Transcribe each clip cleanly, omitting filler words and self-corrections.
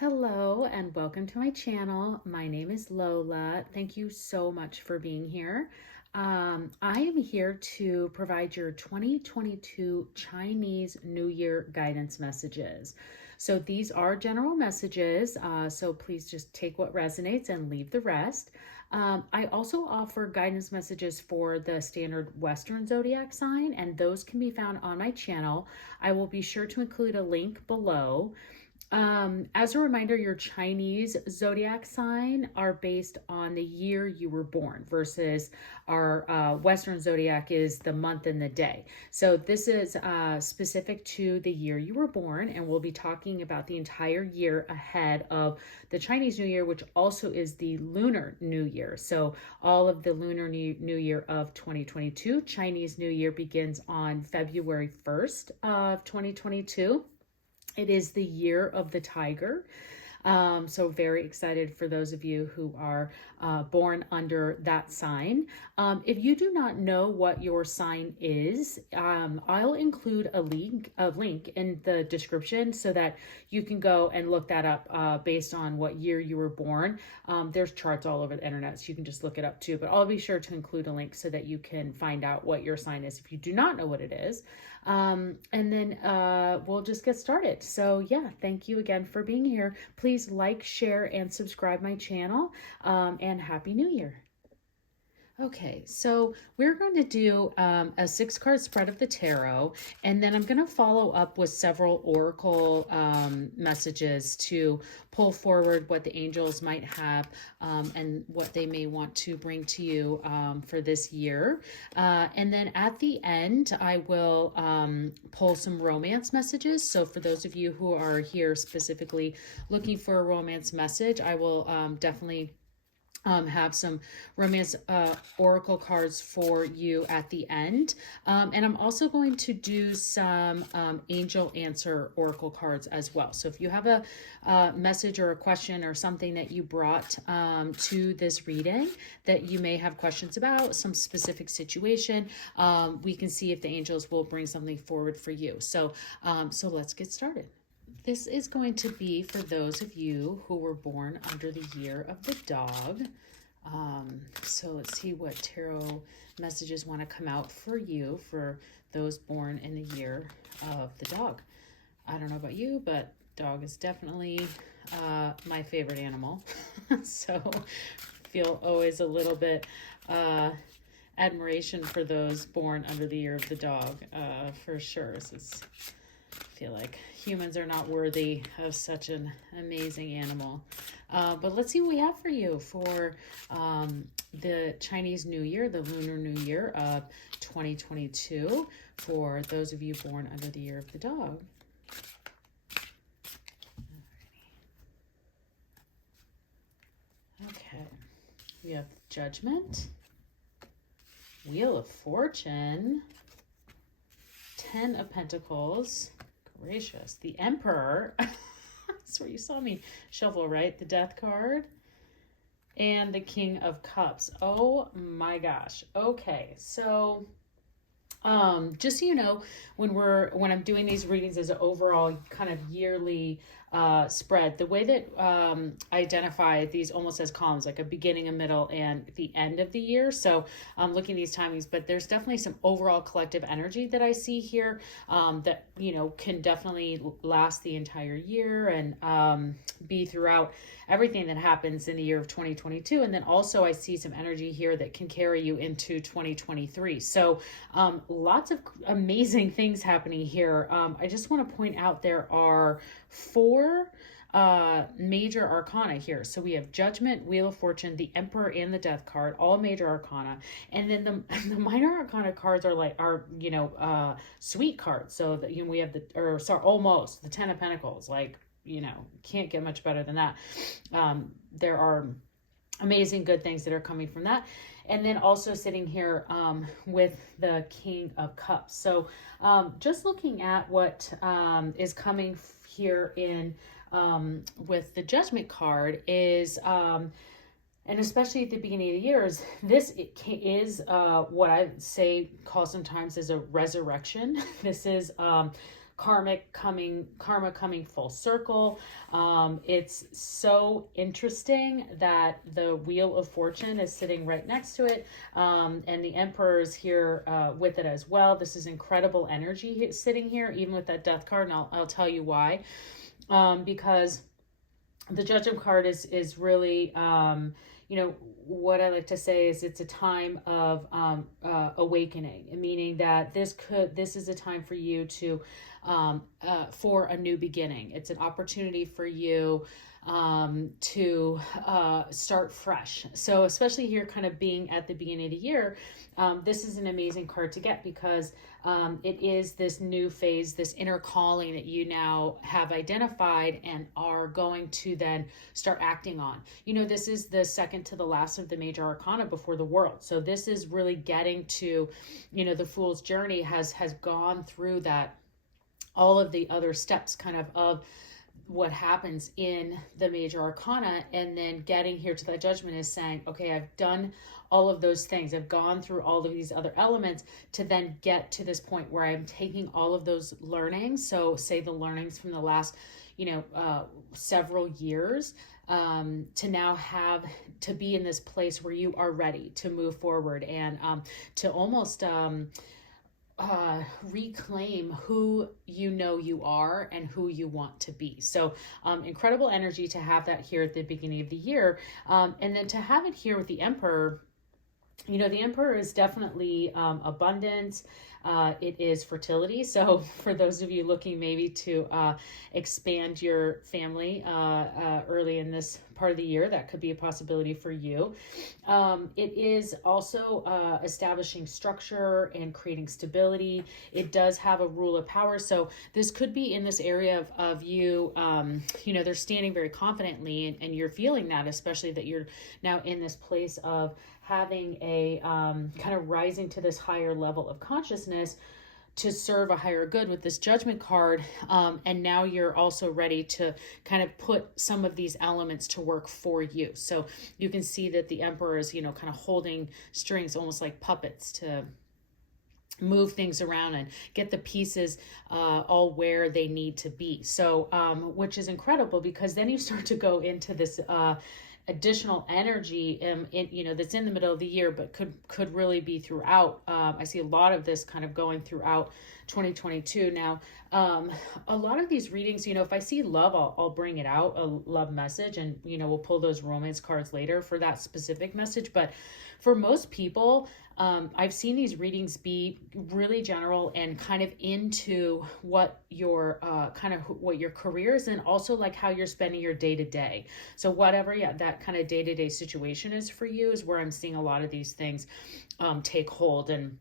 Hello and welcome to my channel. My name is Lola. Thank you so much for being here. I am here to provide your 2022 Chinese New Year guidance messages. So these are general messages, so please just take what resonates and leave the rest. I also offer guidance messages for the standard Western zodiac sign, and those can be found on my channel. I will be sure to include a link below. As a reminder, your Chinese zodiac sign are based on the year you were born versus our Western zodiac is the month and the day. So this is specific to the year you were born, and we'll be talking about the entire year ahead of the Chinese New Year, which also is the Lunar New Year. So all of the Lunar New Year of 2022, Chinese New Year begins on February 1st of 2022. It is the year of the tiger. So very excited for those of you who are born under that sign. If you do not know what your sign is, I'll include a link in the description so that you can go and look that up based on what year you were born. There's charts all over the internet, so you can just look it up too. But I'll be sure to include a link so that you can find out what your sign is if you do not know what it is. And then we'll just get started. So yeah, thank you again for being here. Please like, share, and subscribe my channel. And Happy New Year. Okay, so we're going to do a 6-card spread of the tarot, and then I'm going to follow up with several oracle messages to pull forward what the angels might have and what they may want to bring to you for this year. And then at the end, I will pull some romance messages. So for those of you who are here specifically looking for a romance message, I will definitely have some romance oracle cards for you at the end. And I'm also going to do some angel answer oracle cards as well. So if you have a message or a question or something that you brought to this reading that you may have questions about, some specific situation, we can see if the angels will bring something forward for you. So let's get started. This is going to be for those of you who were born under the year of the dog. So let's see what tarot messages want to come out for you for those born in the year of the dog. I don't know about you, but dog is definitely my favorite animal. So feel always a little bit admiration for those born under the year of the dog, for sure. I feel like humans are not worthy of such an amazing animal. But let's see what we have for you for the Chinese New Year, the Lunar New Year of 2022, for those of you born under the year of the dog. Okay, we have Judgment, Wheel of Fortune, 10 of Pentacles, gracious, the Emperor. That's where you saw me shuffle, right? The Death card and the King of Cups. Oh my gosh. Okay, so just so you know, when I'm doing these readings as an overall kind of yearly spread, the way that I identify these almost as columns, like a beginning, a middle, and the end of the year. So I'm looking at these timings, but there's definitely some overall collective energy that I see here that, you know, can definitely last the entire year and be throughout everything that happens in the year of 2022. And then also I see some energy here that can carry you into 2023. So lots of amazing things happening here. I just want to point out there are 4 major arcana here. So we have Judgment, Wheel of Fortune, the Emperor, and the Death card, all major arcana. And then the minor arcana cards are sweet cards. So that, you know, we have almost the 10 of Pentacles. Like, you know, can't get much better than that. There are amazing good things that are coming from that. And then also sitting here with the King of Cups. So just looking at what is coming here in with the Judgment card is, and especially at the beginning of the years, this is what I say call sometimes as a resurrection. This is karma coming full circle. It's so interesting that the Wheel of Fortune is sitting right next to it, and the Emperor is here with it as well. This is incredible energy sitting here, even with that Death card, and I'll tell you why. Because the Judgment card is really, what I like to say is it's a time of awakening, meaning that this is a time for you to for a new beginning. It's an opportunity for you to start fresh. So especially here, kind of being at the beginning of the year, this is an amazing card to get because it is this new phase, this inner calling that you now have identified and are going to then start acting on. This is the second to the last of the major arcana before the World. So this is really getting to, the Fool's journey has gone through that, all of the other steps kind of what happens in the major arcana, and then getting here to that Judgment is saying, okay, I've done all of those things. I've gone through all of these other elements to then get to this point where I'm taking all of those learnings. So say the learnings from the last, several years, to now have to be in this place where you are ready to move forward and to almost reclaim who you are and who you want to be. So incredible energy to have that here at the beginning of the year. And then to have it here with the Emperor, the Emperor is definitely abundance. It is fertility. So for those of you looking maybe to expand your family early in this part of the year, that could be a possibility for you. It is also establishing structure and creating stability. It does have a rule of power. So this could be in this area of you, they're standing very confidently and you're feeling that, especially that you're now in this place of having a kind of rising to this higher level of consciousness to serve a higher good with this Judgment card. And now you're also ready to kind of put some of these elements to work for you. So you can see that the Emperor is, kind of holding strings, almost like puppets, to move things around and get the pieces all where they need to be. So, which is incredible because then you start to go into this additional energy that's in the middle of the year, but could really be throughout. I see a lot of this kind of going throughout 2022. Now, a lot of these readings, if I see love, I'll bring it out, a love message, and we'll pull those romance cards later for that specific message. But for most people, I've seen these readings be really general and kind of into what your what your career is, and also like how you're spending your day to day. So whatever, that kind of day to day situation is for you is where I'm seeing a lot of these things take hold. And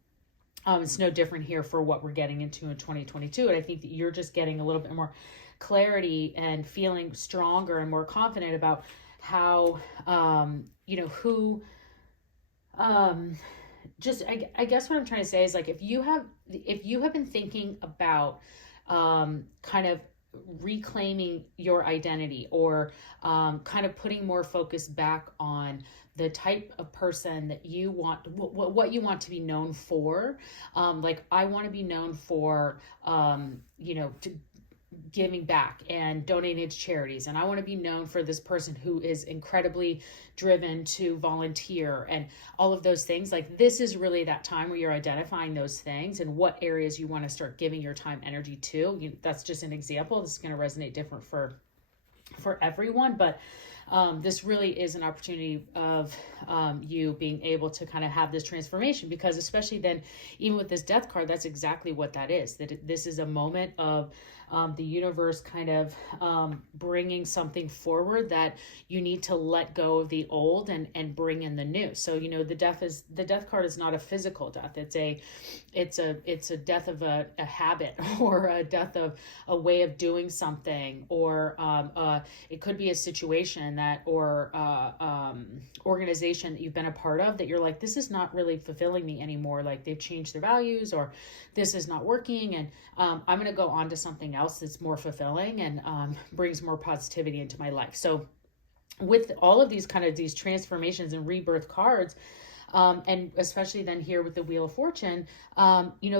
it's no different here for what we're getting into in 2022. And I think that you're just getting a little bit more clarity and feeling stronger and more confident about how, who, I guess what I'm trying to say is, like, if you have been thinking about kind of reclaiming your identity, or kind of putting more focus back on the type of person that you want, what you want to be known for. Like, I want to be known for, giving back and donating to charities. And I want to be known for this person who is incredibly driven to volunteer and all of those things. Like, this is really that time where you're identifying those things and what areas you want to start giving your time, energy to. That's just an example. This is going to resonate different for everyone, but this really is an opportunity of you being able to kind of have this transformation, because especially then, even with this Death card, that's exactly what that is. This is a moment of the universe kind of bringing something forward that you need to let go of the old and bring in the new. So the Death card is not a physical death. It's a death of a habit, or a death of a way of doing something, or it could be a situation that, or organization that you've been a part of that you're like, this is not really fulfilling me anymore. Like, they've changed their values, or this is not working, and I'm going to go on to something else that's more fulfilling and brings more positivity into my life. So with all of these kind of these transformations and rebirth cards, And especially then here with the Wheel of Fortune,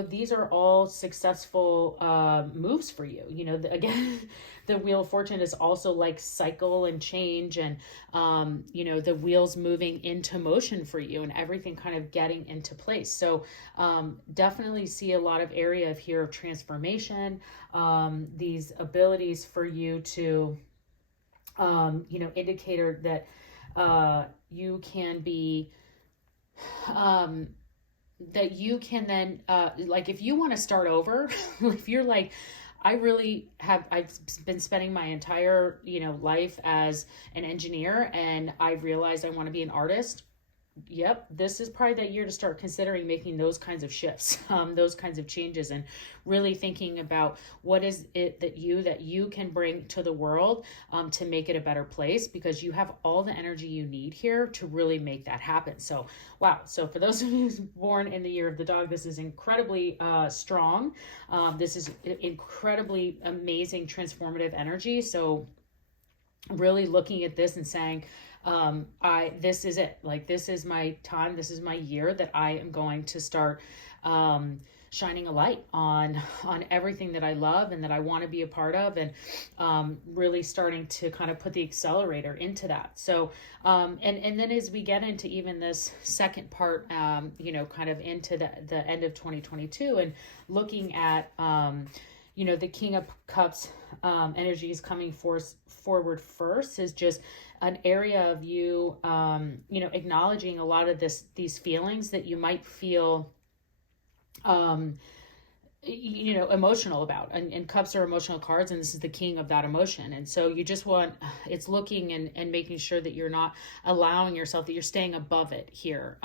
these are all successful moves for you. Again, the Wheel of Fortune is also like cycle and change, and the wheels moving into motion for you, and everything kind of getting into place. So definitely see a lot of area of here of transformation, these abilities for you to indicator that you can be that you can then like if you want to start over, if you're like, I've been spending my entire life as an engineer, and I realized I want to be an artist. Yep, this is probably that year to start considering making those kinds of shifts, those kinds of changes, and really thinking about what is it that you can bring to the world, to make it a better place, because you have all the energy you need here to really make that happen. So, wow. So for those of you born in the year of the dog, this is incredibly strong. This is incredibly amazing, transformative energy. So really looking at this and saying, this is it. Like, this is my time. This is my year that I am going to start, shining a light on everything that I love and that I want to be a part of, and really starting to kind of put the accelerator into that. So and then as we get into even this second part, kind of into the end of 2022, and looking at the King of Cups energies coming forward first, is just an area of you, acknowledging a lot of these feelings that you might feel, emotional about, and cups are emotional cards, and this is the king of that emotion. And so you just want, it's looking and making sure that you're not allowing yourself, that you're staying above it here,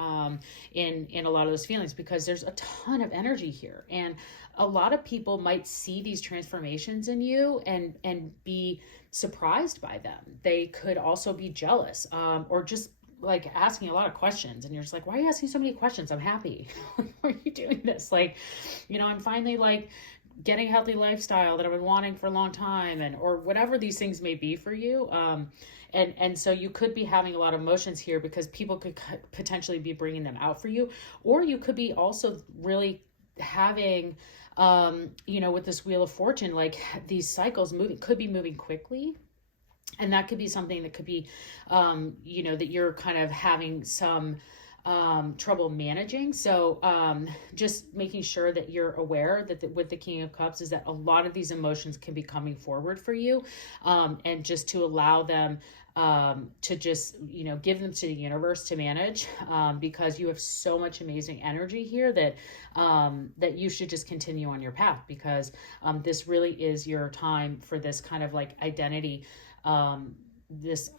in a lot of those feelings, because there's a ton of energy here, and a lot of people might see these transformations in you and be surprised by them. They could also be jealous, or just like asking a lot of questions, and you're just like, why are you asking so many questions? I'm happy. Why are you doing this? Like, I'm finally like getting a healthy lifestyle that I've been wanting for a long time, or whatever these things may be for you. And so you could be having a lot of emotions here, because people could potentially be bringing them out for you, or you could be also really having, with this Wheel of Fortune, like these cycles could be moving quickly. And that could be something that could be, that you're kind of having some trouble managing. So just making sure that you're aware that with the King of Cups, is that a lot of these emotions can be coming forward for you, and just to allow them to just, give them to the universe to manage, because you have so much amazing energy here that you should just continue on your path, because this really is your time for this kind of like identity, this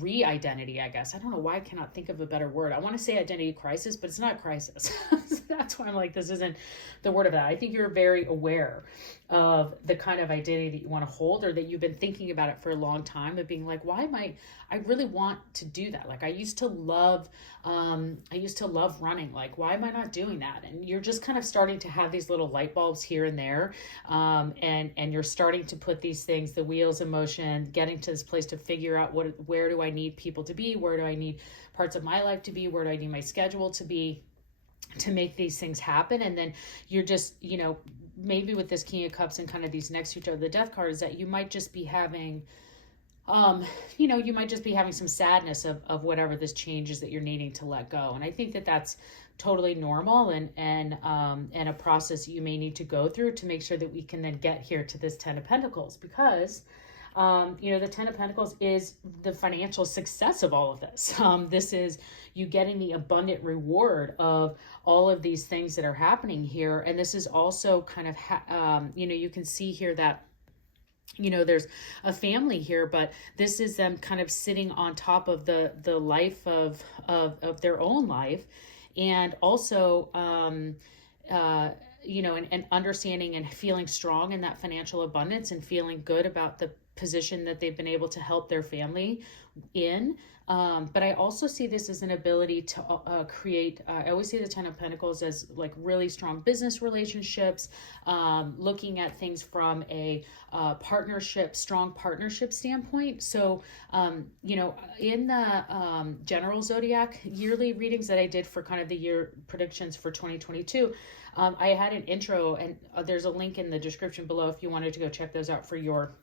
re-identity, I guess. I don't know why I cannot think of a better word. I want to say identity crisis, but it's not crisis. So that's why I'm like, this isn't the word of that. I think you're very aware of the kind of identity that you want to hold, or that you've been thinking about it for a long time, of being like, why am I really want to do that. Like, I used to love running. Like, why am I not doing that? And you're just kind of starting to have these little light bulbs here and there. And you're starting to put these things, the wheels in motion, getting to this place to figure out where do I need people to be? Where do I need parts of my life to be? Where do I need my schedule to be, to make these things happen? And then you're just, maybe with this King of Cups and kind of these next to the Death card, is that you might just be having, you might just be having some sadness of whatever this change is that you're needing to let go. And I think that that's totally normal, and a process you may need to go through to make sure that we can then get here to this 10 of Pentacles, because the 10 of Pentacles is the financial success of all of this. This is you getting the abundant reward of all of these things that are happening here. And this is also kind of, you can see here that, there's a family here, but this is them kind of sitting on top of the life of their own life. And also, and understanding and feeling strong in that financial abundance, and feeling good about position that they've been able to help their family in. But I also see this as an ability to create, I always see the Ten of Pentacles as like really strong business relationships, looking at things from a strong partnership standpoint. So, in the general Zodiac yearly readings that I did for kind of the year predictions for 2022, I had an intro, and there's a link in the description below if you wanted to go check those out for your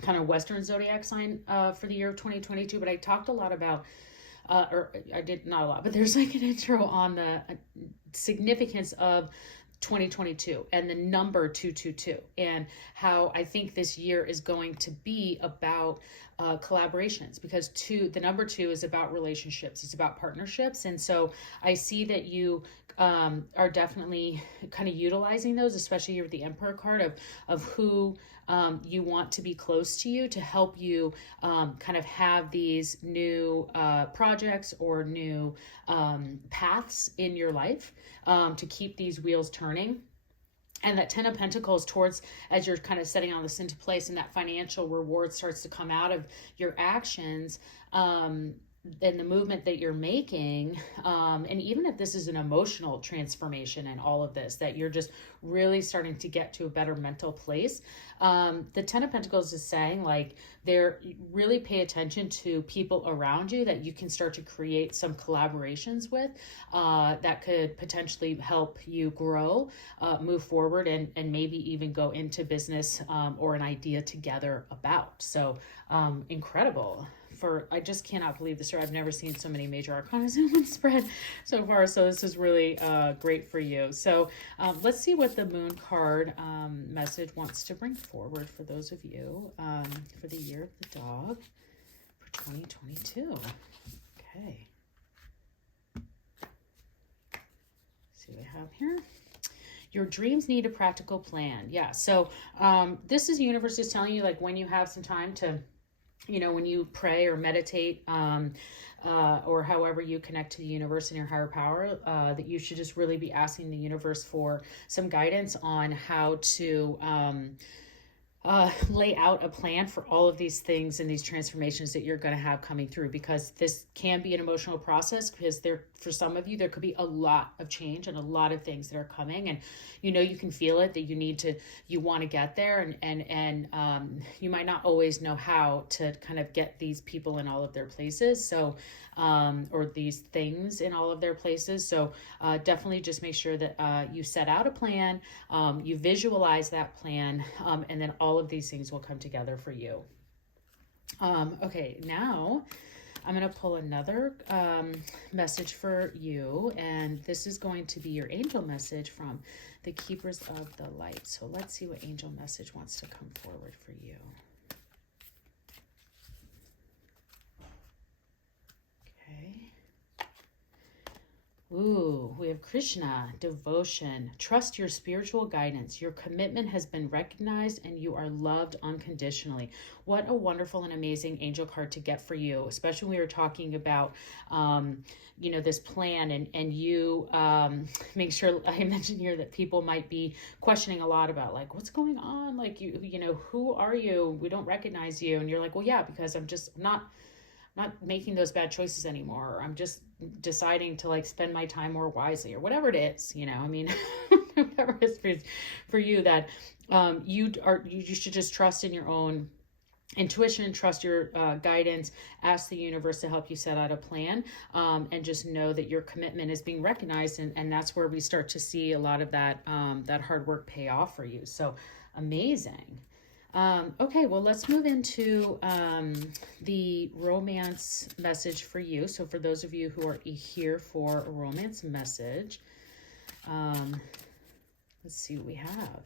kind of Western Zodiac sign for the year of 2022. But I talked a lot about, or I did not a lot, but there's like an intro on the significance of 2022 and the number 222, and how I think this year is going to be about collaborations, because the number 2 is about relationships, it's about partnerships. And so I see that you are definitely kind of utilizing those, especially with the Emperor card of who you want to be close to you to help you kind of have these new projects or new paths in your life to keep these wheels turning. And that Ten of Pentacles towards, as you're kind of setting all this into place, and that financial reward starts to come out of your actions, and the movement that you're making, and even if this is an emotional transformation and all of this, that you're just really starting to get to a better mental place. The Ten of Pentacles is saying, like, really pay attention to people around you that you can start to create some collaborations with, that could potentially help you grow, move forward, and maybe even go into business or an idea together about. So incredible. I just cannot believe this year. I've never seen so many major arcana in one spread so far. So this is really great for you. So let's see what the moon card message wants to bring forward for those of you for the year of the dog for 2022. Okay. Let's see what we have here. Your dreams need a practical plan. Yeah. So this is the universe is telling you, like, when you have some time to, when you pray or meditate, or however you connect to the universe and your higher power, that you should just really be asking the universe for some guidance on how to lay out a plan for all of these things and these transformations that you're going to have coming through, because this can be an emotional process, because for some of you, there could be a lot of change and a lot of things that are coming, and you can feel it, that you want to get there, and you might not always know how to kind of get these people in all of their places. So or these things in all of their places. So definitely just make sure that you set out a plan, you visualize that plan, and then all of these things will come together for you. Okay, now I'm going to pull another message for you, and this is going to be your angel message from the Keepers of the Light. So let's see what angel message wants to come forward for you. Okay. Ooh, we have Krishna, devotion. Trust your spiritual guidance. Your commitment has been recognized and you are loved unconditionally. What a wonderful and amazing angel card to get for you, especially when we were talking about, this plan, and you make sure, I mentioned here that people might be questioning a lot about, like, what's going on? Like, who are you? We don't recognize you. And you're like, well, yeah, because I'm just not making those bad choices anymore, or I'm just deciding to, like, spend my time more wisely, or whatever it is, whatever it is for you, that you should just trust in your own intuition, trust your guidance, ask the universe to help you set out a plan, and just know that your commitment is being recognized, and that's where we start to see a lot of that hard work pay off for you. So amazing. Okay, well, let's move into the romance message for you. So for those of you who are here for a romance message, let's see what we have.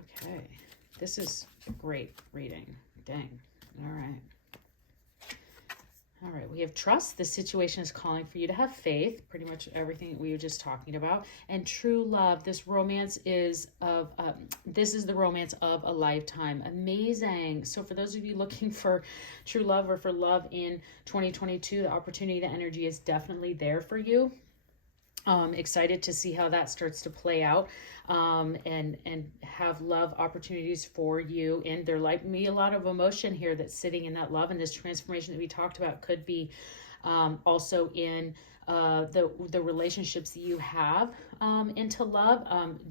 Okay, this is a great reading. Dang. All right. All right, we have trust. The situation is calling for you to have faith, pretty much everything we were just talking about. And true love. This romance is this is the romance of a lifetime. Amazing. So for those of you looking for true love, or for love in 2022, the opportunity, the energy is definitely there for you. Excited to see how that starts to play out, and have love opportunities for you. And there might be a lot of emotion here that's sitting in that love, and this transformation that we talked about could be also in the relationships that you have into love.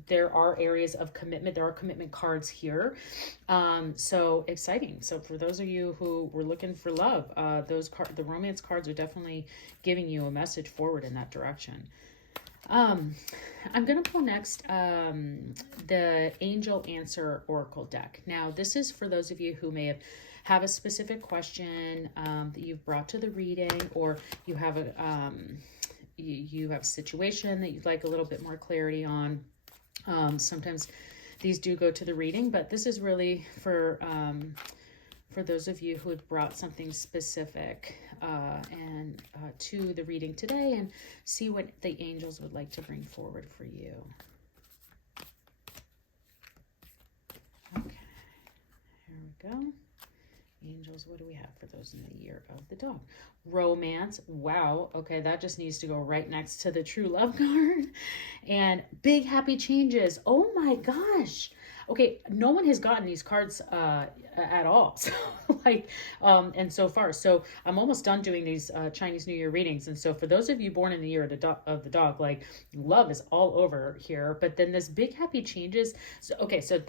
There are areas of commitment. There are commitment cards here. So exciting. So for those of you who were looking for love, the romance cards are definitely giving you a message forward in that direction. I'm going to pull next the Angel Answer Oracle deck. Now, this is for those of you who may have a specific question that you've brought to the reading, or you have you have a situation that you'd like a little bit more clarity on. Sometimes these do go to the reading, but this is really for those of you who have brought something specific and to the reading today, and see what the angels would like to bring forward for you. Okay, here we go. Angels, what do we have for those in the year of the dog? Romance. Wow. Okay, that just needs to go right next to the true love card. And big happy changes. Oh my gosh. Okay, no one has gotten these cards at all. So and so far. So I'm almost done doing these Chinese New Year readings. And so for those of you born in the year of the dog, like, love is all over here. But then this big happy changes. So, okay, so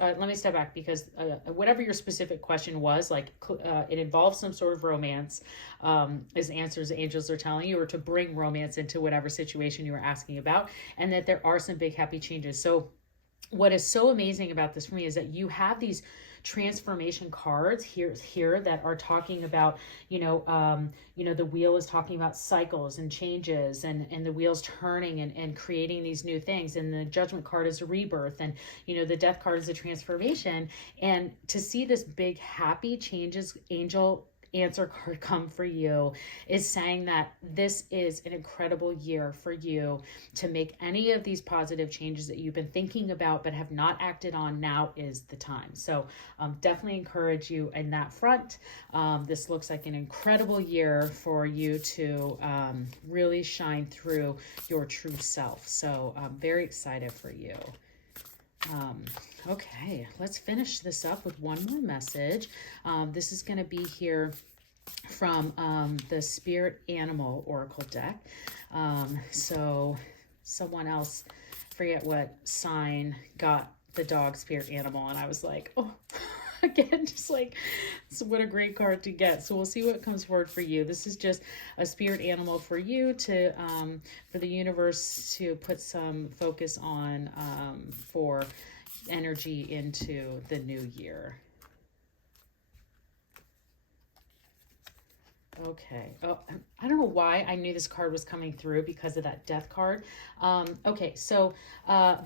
let me step back, because whatever your specific question was, like it involves some sort of romance, as answers the angels are telling you, or to bring romance into whatever situation you were asking about, and that there are some big happy changes. So what is so amazing about this for me is that you have these transformation cards here that are talking about, the wheel is talking about cycles and changes, and the wheel's turning and creating these new things. And the judgment card is a rebirth, and the death card is a transformation. And to see this big happy changes angel answer card come for you is saying that this is an incredible year for you to make any of these positive changes that you've been thinking about but have not acted on. Now is the time. So definitely encourage you in that front. This looks like an incredible year for you to really shine through your true self. So I'm very excited for you. Okay, let's finish this up with one more message. This is going to be here from the Spirit Animal Oracle deck. So someone else, forget what sign, got the dog Spirit Animal, and I was like, oh, again, just like, what a great card to get. So we'll see what comes forward for you. This is just a spirit animal for you to, for the universe to put some focus on, for energy into the new year. Okay. Oh, I don't know why I knew this card was coming through because of that death card. Okay, so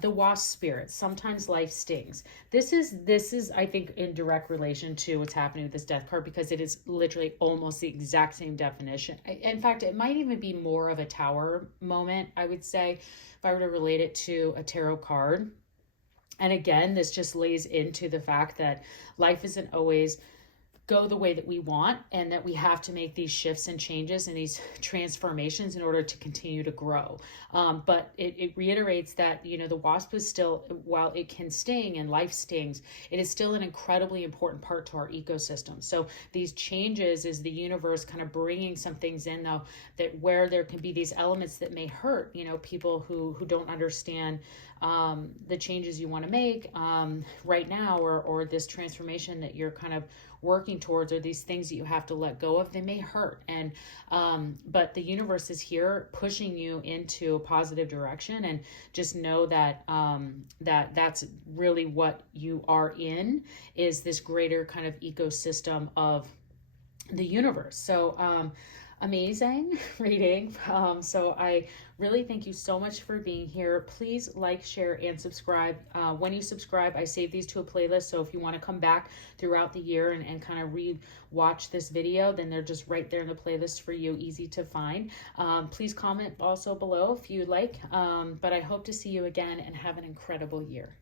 the wasp spirit. Sometimes life stings. This is I think in direct relation to what's happening with this death card, because it is literally almost the exact same definition. In fact, it might even be more of a tower moment, I would say, if I were to relate it to a tarot card. And again, this just lays into the fact that life isn't always go the way that we want, and that we have to make these shifts and changes and these transformations in order to continue to grow. But it reiterates that, the wasp is still, while it can sting and life stings, it is still an incredibly important part to our ecosystem. So these changes is the universe kind of bringing some things in, though, that where there can be these elements that may hurt, people who don't understand the changes you want to make right now, or this transformation that you're kind of working towards, or these things that you have to let go of. They may hurt, and but the universe is here pushing you into a positive direction, and just know that that's really what you are in, is this greater kind of ecosystem of the universe. So amazing reading. So I really thank you so much for being here. Please like, share, and subscribe. When you subscribe, I save these to a playlist. So if you want to come back throughout the year and kind of watch this video, then they're just right there in the playlist for you, easy to find. Please comment also below if you like. But I hope to see you again, and have an incredible year.